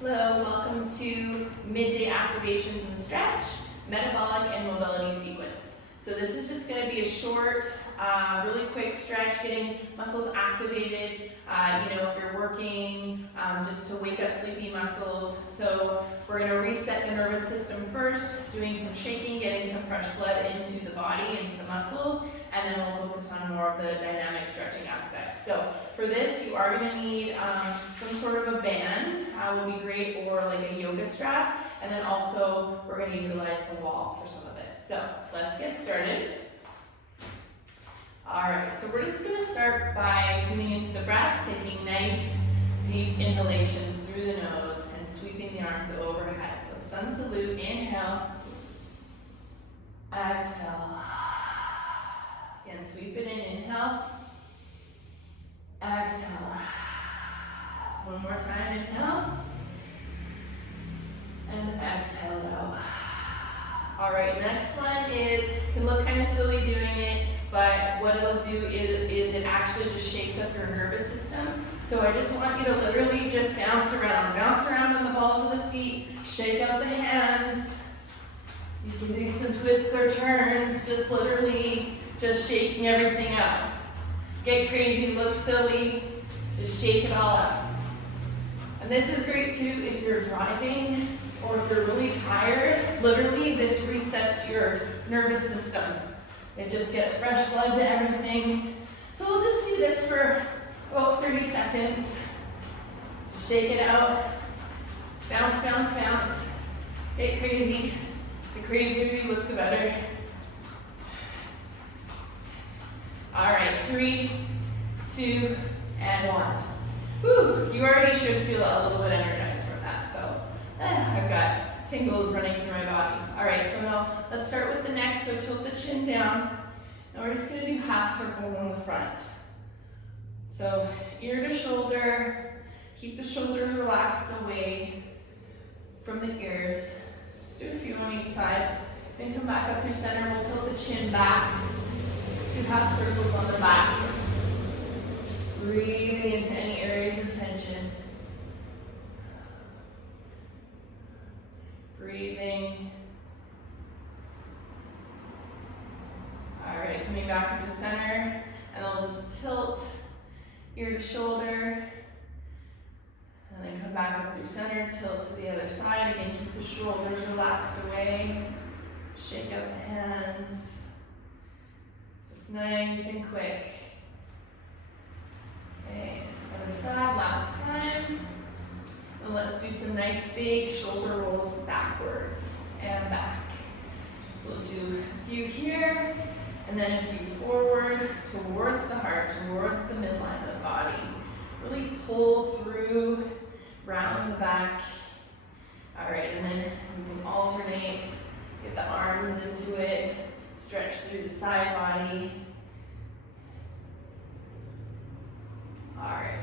Hello, welcome to midday activations and stretch, metabolic and mobility sequence. So this is just going to be a short, really quick stretch, getting muscles activated, if you're working, just to wake up sleepy muscles. So we're going to reset the nervous system first, doing some shaking, getting some fresh blood into the body, into the muscles, and then we'll focus on more of the dynamic stretching aspect. So for this, you are going to need some sort of a band, would be great, or like a yoga strap, and then also we're going to utilize the wall for some of it. So let's get started. All right, so we're just going to start by tuning into the breath, taking nice deep inhalations through the nose and sweeping the arms overhead. So sun salute, inhale, exhale. Again, sweep it in, inhale, exhale. One more time, inhale, and exhale it out. All right, next one can look kind of silly doing it, but what it'll do is it actually just shakes up your nervous system. So I just want you to literally just bounce around on the balls of the feet, shake out the hands. You can do some twists or turns, just literally just shaking everything up. Get crazy, look silly, just shake it all up. And this is great too if you're driving or if you're really tired. Literally, this resets your nervous system. It just gets fresh blood to everything. So we'll just do this for about 30 seconds. Shake it out. Bounce, bounce, bounce. Get crazy. The crazier you look, the better. All right, 3, 2, and 1. Whew, you already should feel a little bit energized from that. So I've got tingles running through my body. All right, so now let's start with the neck. So tilt the chin down. And we're just going to do half circles on the front. So ear to shoulder. Keep the shoulders relaxed away from the ears. Just do a few on each side. Then come back up through center. We'll tilt the chin back. Do half circles on the back. Breathing into any areas of tension. Breathing. All right, coming back up to center, and then we'll just tilt ear to shoulder, and then come back up through center, tilt to the other side. Again, keep the shoulders relaxed away. Shake out the hands. Just nice and quick. Okay, other side, last time. And let's do some nice big shoulder rolls backwards and back. So we'll do a few here, and then a few forward, towards the heart, towards the midline of the body. Really pull through, round the back. All right, and then we can alternate, get the arms into it, stretch through the side body. All right.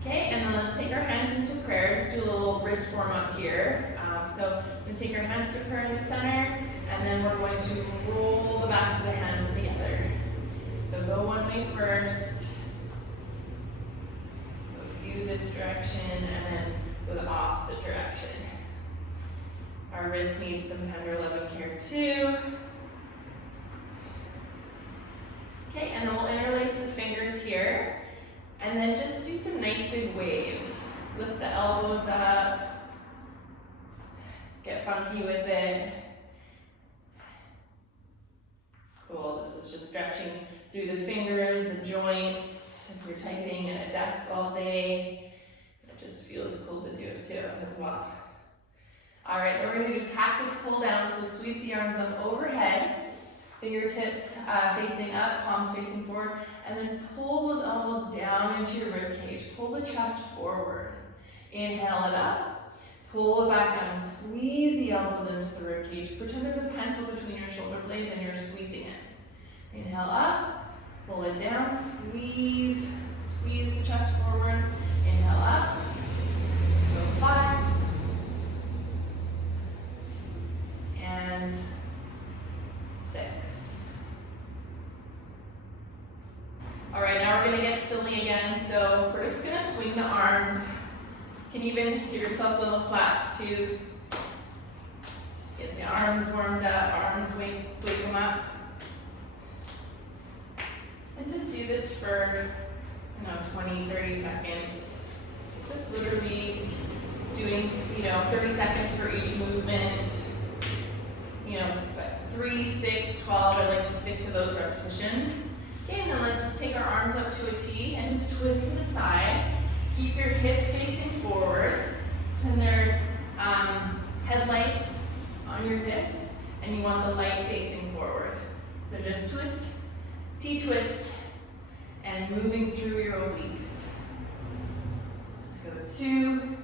Okay, and then let's take our hands into prayer. Just do a little wrist warm up here. So we're going to take our hands to prayer in the center, and then we're going to roll the backs of the hands together. So go one way first, go a few this direction, and then go the opposite direction. Our wrist needs some tender loving care too. Okay, and then we'll interlace the fingers here. And then just do some nice big waves. Lift the elbows up. Get funky with it. Cool, this is just stretching through the fingers, the joints. If you're typing at a desk all day, it just feels cool to do it too as well. All right, then we're gonna do cactus pull down. So sweep the arms up overhead. Fingertips facing up, palms facing forward, and then pull those elbows down into your rib cage. Pull the chest forward. Inhale it up, pull it back down, squeeze the elbows into the rib cage. Pretend there's a pencil between your shoulder blades and you're squeezing it. Inhale up, pull it down, squeeze the chest forward. Inhale up, go 5, and 6. All right, now we're gonna get silly again. So we're just gonna swing the arms. You can even give yourself little slaps too. Just get the arms warmed up, arms wake them up. And just do this for, 20, 30 seconds. Just literally doing, 30 seconds for each movement. 3, 6, 12, I like to stick to those repetitions. Okay, and then let's just take our arms up to a T and just twist to the side. Keep your hips facing forward. And there's headlights on your hips, and you want the light facing forward. So just twist, T-twist, and moving through your obliques. Just go 2,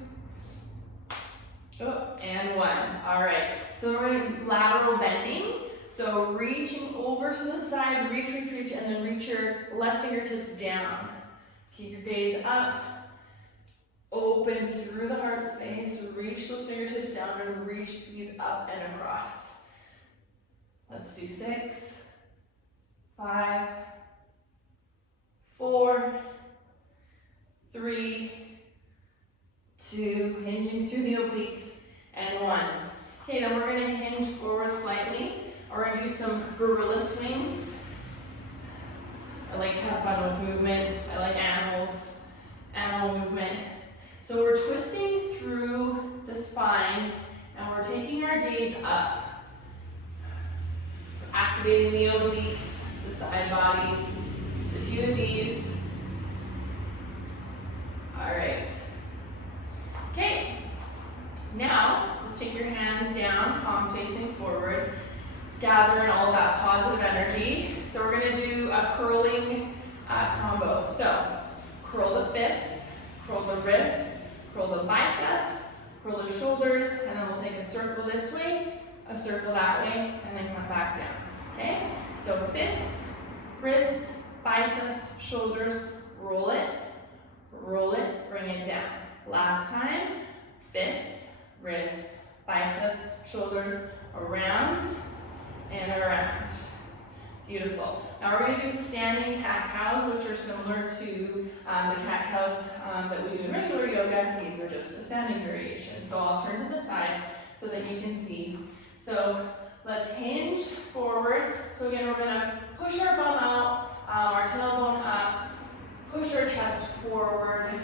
and 1. All right, so we're going lateral bending. So reaching over to the side, reach, and then reach your left fingertips down. Keep your gaze up, open through the heart space, reach those fingertips down and reach these up and across. Let's do 6, 5, 4, 3, 2, hinging through the obliques, and 1. Okay, then we're going to hinge forward slightly. We're going to do some gorilla swings. I like to have fun with movement. I like animal movement. So we're twisting through the spine and we're taking our gaze up. We're activating the obliques, the side bodies. Just a few of these. All right. Okay. Now, just take your hands down, palms facing forward. Gather in all that positive energy. So we're going to do a curling combo. So curl the fists, curl the wrists, curl the biceps, curl the shoulders, and then we'll take a circle this way, a circle that way, and then come back down. Okay? So fists, wrists, biceps, shoulders, roll it, bring it down. Last time, fists, wrists, biceps, shoulders, around, and around. Beautiful. Now we're going to do standing cat-cows, which are similar to the cat-cows that we do in regular yoga. These are just a standing variation. So I'll turn to the side so that you can see. So let's hinge forward. So again, we're going to push our bum out, our tailbone up, push our chest forward,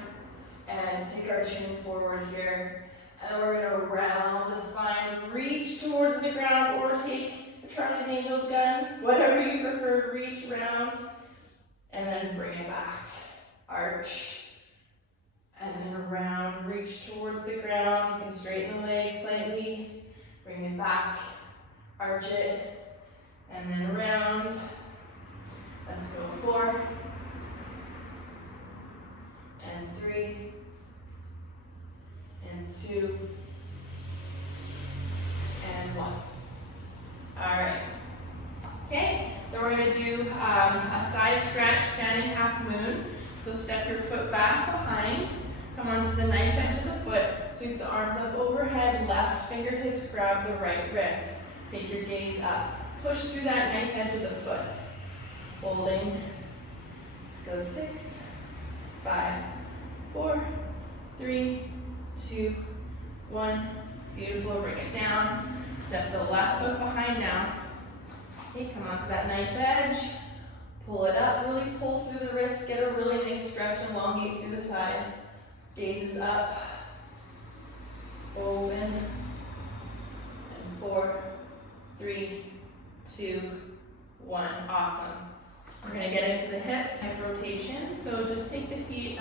and take our chin forward here. And we're going to round the spine, reach towards the ground, or take Charlie's Angels gun, whatever you prefer, reach round, and then bring it back. Arch, and then around, reach towards the ground. You can straighten the legs slightly, bring it back, arch it, and then around. Let's go 4, and 3, and 2, and 1. All right. Okay, then we're going to do a side stretch, standing half moon. So step your foot back behind, come onto the knife edge of the foot, sweep the arms up overhead, left fingertips grab the right wrist. Take your gaze up, push through that knife edge of the foot. Holding. Let's go 6, 5, 4, 3, 2, 1. Beautiful, bring it down. Step the left foot behind now. Okay, come onto that knife edge. Pull it up, really pull through the wrist. Get a really nice stretch, elongate through the side. Gaze is up. Open. And 4, 3, 2, 1. Awesome. We're going to get into the hips, hip rotation. So just take the feet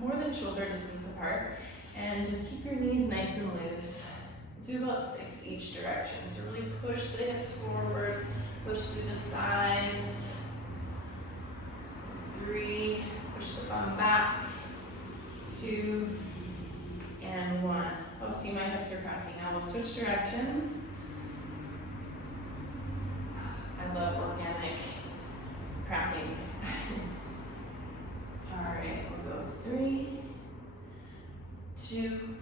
more than shoulder distance apart. And just keep your knees nice and loose. Do about 6 each direction. So really push the hips forward, push through the sides. 3, push the bum back. 2, and 1. Oh, see my hips are cracking. Now we'll switch directions. I love organic cracking. All right, we'll go 3, 2,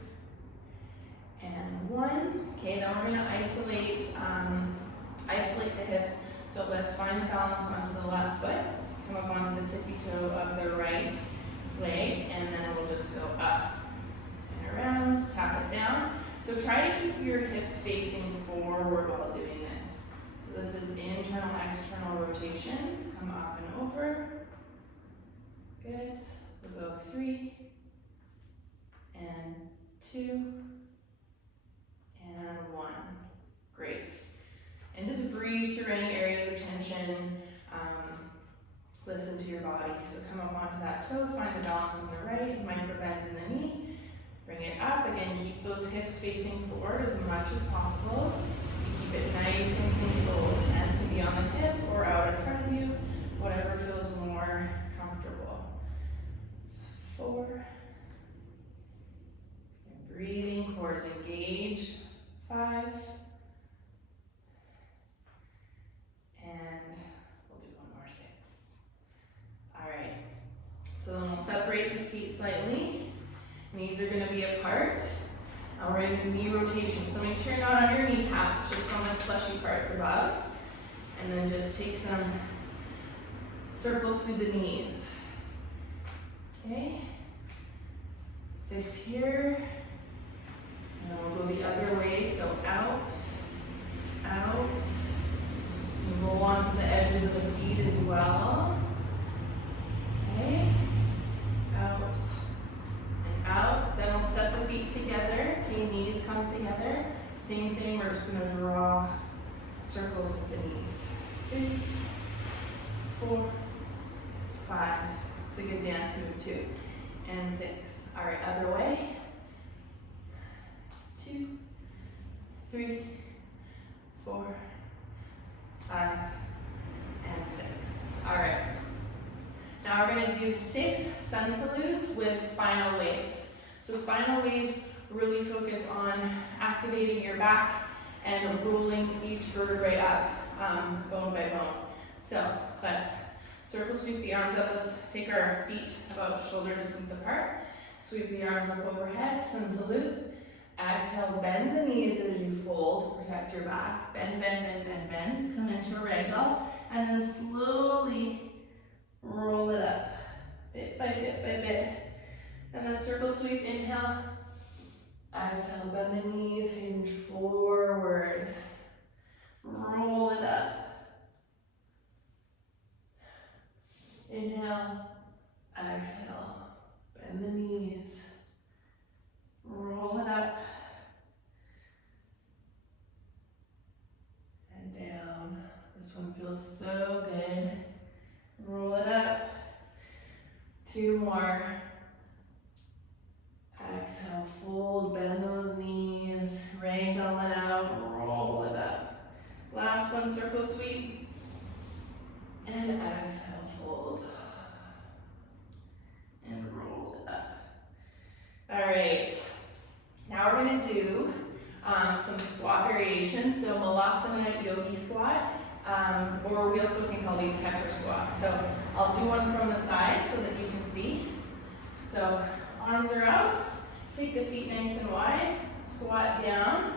and 1. Okay, now we're going to isolate the hips. So let's find the balance onto the left foot. Come up onto the tippy toe of the right leg, and then we'll just go up try to keep your hips facing forward while doing this. So this is internal, external rotation. Come up and over. Good. We'll go 3 and 2 and 1. Great. And just breathe through any areas of tension. Listen to your body. So come up onto that toe, find the balance on the right, micro bend in the knee. Bring it up. Again, keep those hips facing forward as much as possible. You keep it nice and controlled. Hands can be on the hips or out in front of you, whatever feels more comfortable. So 4. And breathing, cores engaged. 5. And we'll do one more 6. All right. So then we'll separate the feet slightly. Knees are going to be apart. Now we're going to do knee rotation. So make sure you're not on your kneecaps, just on the fleshy parts above. And then just take some circles through the knees. Okay. 6 here. And then we'll go the other way. So out, out. And roll onto the edges of the feet as well. Okay. Out. Out, then we'll step the feet together. Okay, knees come together. Same thing, we're just gonna draw circles with the knees. 3, 4, 5. It's a good dance move too. And 6. All right, other way. 2, 3, 4, 5, and 6. All right. Now we're going to do 6 sun salutes with spinal waves. So spinal wave, really focus on activating your back and rolling each vertebrae up, bone by bone. So let's circle sweep the arms up. Let's take our feet about shoulder distance apart. Sweep the arms up overhead, sun salute. Exhale, bend the knees as you fold, protect your back. Bend, bend, bend, bend, bend. Come into a ragdoll. And then slowly roll it up, bit by bit by bit. And then circle sweep, inhale. Exhale, bend the knees, hinge forward. Roll it up. Inhale, exhale, bend the knees. Roll it up. And down. This one feels so good. Roll it up. 2 more. Exhale, fold, bend those knees, ragdoll it out, roll it up. Last one, circle sweep. And exhale, fold. And roll it up. All right. Now we're going to do some squat variations. So Malasana Yogi Squat. Or we also can call these catcher squats. So I'll do one from the side so that you can see. So arms are out, take the feet nice and wide, squat down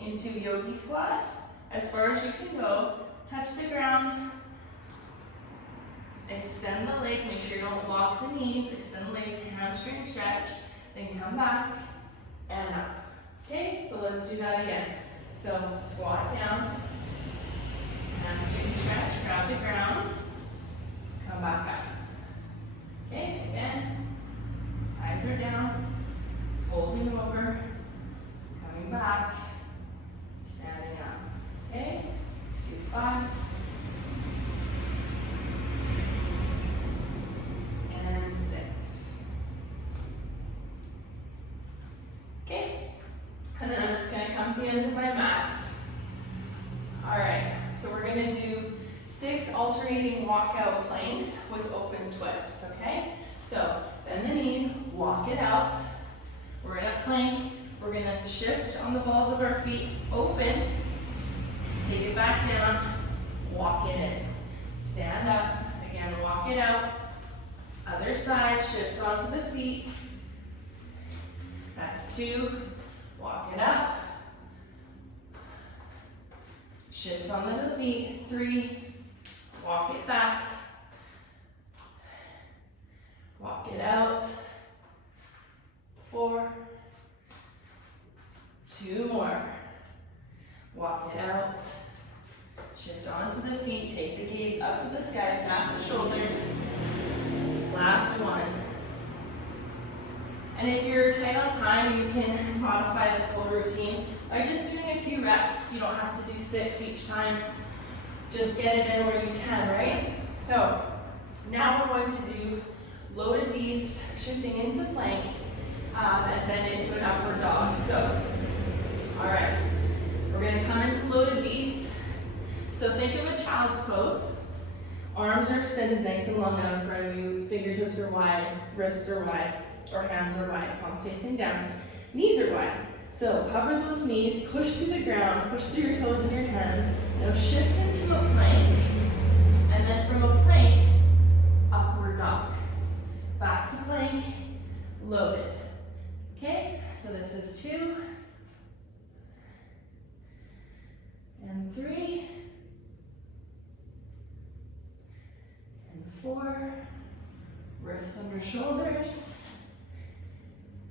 into yogi squat. As far as you can go, touch the ground, extend the legs, make sure you don't lock the knees, extend the legs, hamstring stretch, then come back and up. Okay, so let's do that again. So squat down, hamstring stretch, grab the ground, come back up. Okay, again, eyes are down, folding over, coming back, standing up. Okay, let's do 5. And 6. Okay, and then I'm just going to come to the end of my mat. All right, so we're going to do 6 alternating walkout planks with open twists, okay? So bend the knees, walk it out. We're in a plank. We're going to shift on the balls of our feet, open, take it back down, walk it in. Stand up, again, walk it out. Other side, shift onto the feet. That's 2. Walk it up. Shift onto the feet. 3. Walk it back. Walk it out. 4. 2 more. Walk it out. Shift onto the feet, take the gaze up to the sky, snap the shoulders. Last one. And if you're tight on time, you can modify this whole routine by just doing a few reps. You don't have to do 6 each time. Just get it in where you can, right? So now we're going to do loaded beast, shifting into plank, and then into an upward dog. So, all right, we're gonna come into loaded beast. So think of a child's pose. Arms are extended nice and long out in front of you. Fingertips are wide, wrists are wide, or hands are wide, palms facing down. Knees are wide. So hover those knees, push to the ground, push through your toes and your hands. Now shift into a plank, and then from a plank, upward dog. Back to plank, loaded. Okay, so this is 2, and 3, and 4, wrists under shoulders,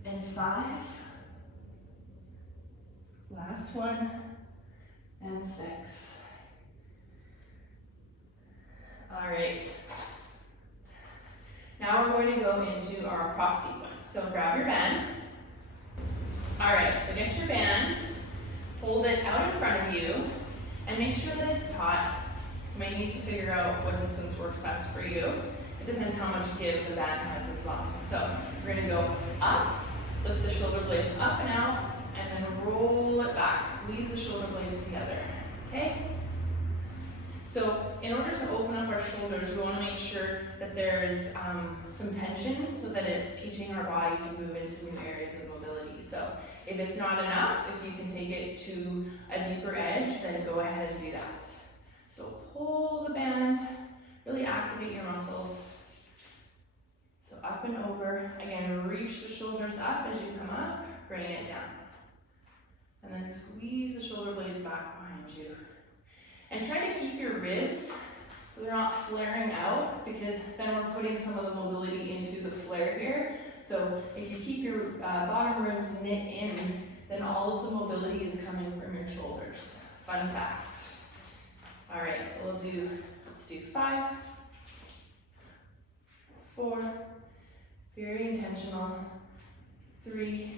and 5, last one, and 6. All right. Now we're going to go into our prop sequence. So grab your band. All right, so get your band, hold it out in front of you, and make sure that it's taut. You might need to figure out what distance works best for you. It depends how much give the band has as well. So we're gonna go up, lift the shoulder blades up and out, and then roll it back. Squeeze the shoulder blades together, okay? So in order to open up our shoulders, we want to make sure that there's some tension so that it's teaching our body to move into new areas of mobility. So if it's not enough, if you can take it to a deeper edge, then go ahead and do that. So pull the band, really activate your muscles. So up and over, again, reach the shoulders up as you come up, bring it down. And then squeeze the shoulder blades back behind you. And try to keep your ribs so they're not flaring out, because then we're putting some of the mobility into the flare here. So if you keep your bottom ribs knit in, then all of the mobility is coming from your shoulders. Fun fact. All right, so let's do 5, 4, very intentional, 3,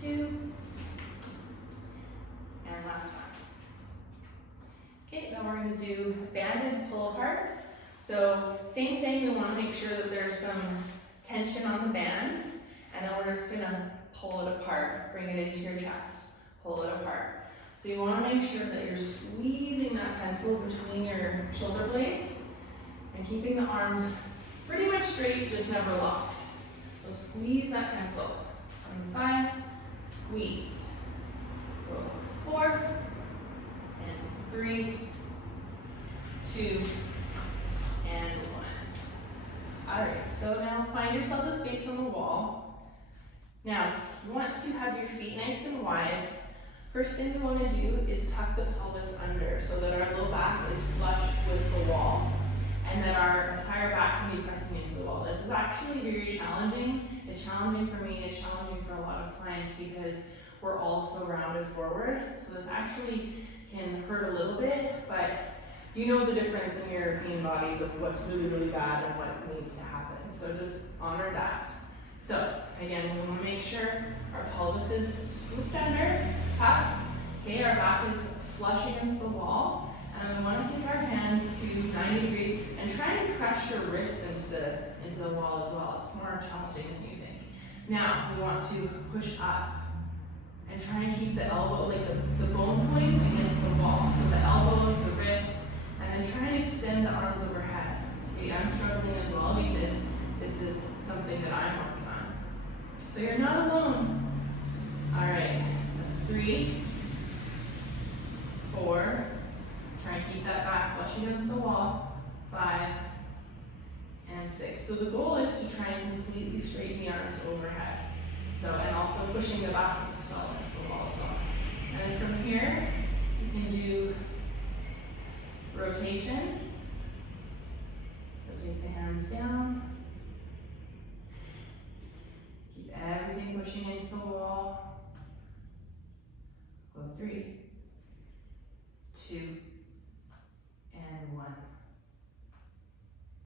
2, and last one. Okay, then we're going to do banded pull aparts. So same thing, we want to make sure that there's some tension on the band, and then we're just going to pull it apart, bring it into your chest, pull it apart. So you want to make sure that you're squeezing that pencil between your shoulder blades and keeping the arms pretty much straight, just never locked. So squeeze that pencil on the side, squeeze. Go 4, and 3, 2, and 1. All right, so now find yourself a space on the wall. Now, you want to have your feet nice and wide. First thing we want to do is tuck the pelvis under so that our low back is flush with the wall and that our entire back can be pressing into the wall. This is actually very challenging. It's challenging for me, it's challenging for a lot of clients because we're all so rounded forward. So this actually can hurt a little bit, but you know the difference in your pain bodies of what's really, really bad and what needs to happen. So just honor that. So again, we want to make sure our pelvis is scooped under, tucked. Okay, our back is flush against the wall. And we want to take our hands to 90 degrees and try and press your wrists into the wall as well. It's more challenging than you think. Now we want to push up and try and keep the elbow, like the bone points against the wall. So the elbows, the wrists, and then try and extend the arms overhead. See, I'm struggling as well because this is something that I'm working on. So you're not alone. All right, that's 3, 4, try and keep that back flush against the wall, 5, and 6. So the goal is to try and completely straighten the arms overhead. So, and also pushing the back of the skull into the wall as well. And then from here, you can do rotation. So take the hands down. Keep everything everything pushing into the wall. Go 3, 2,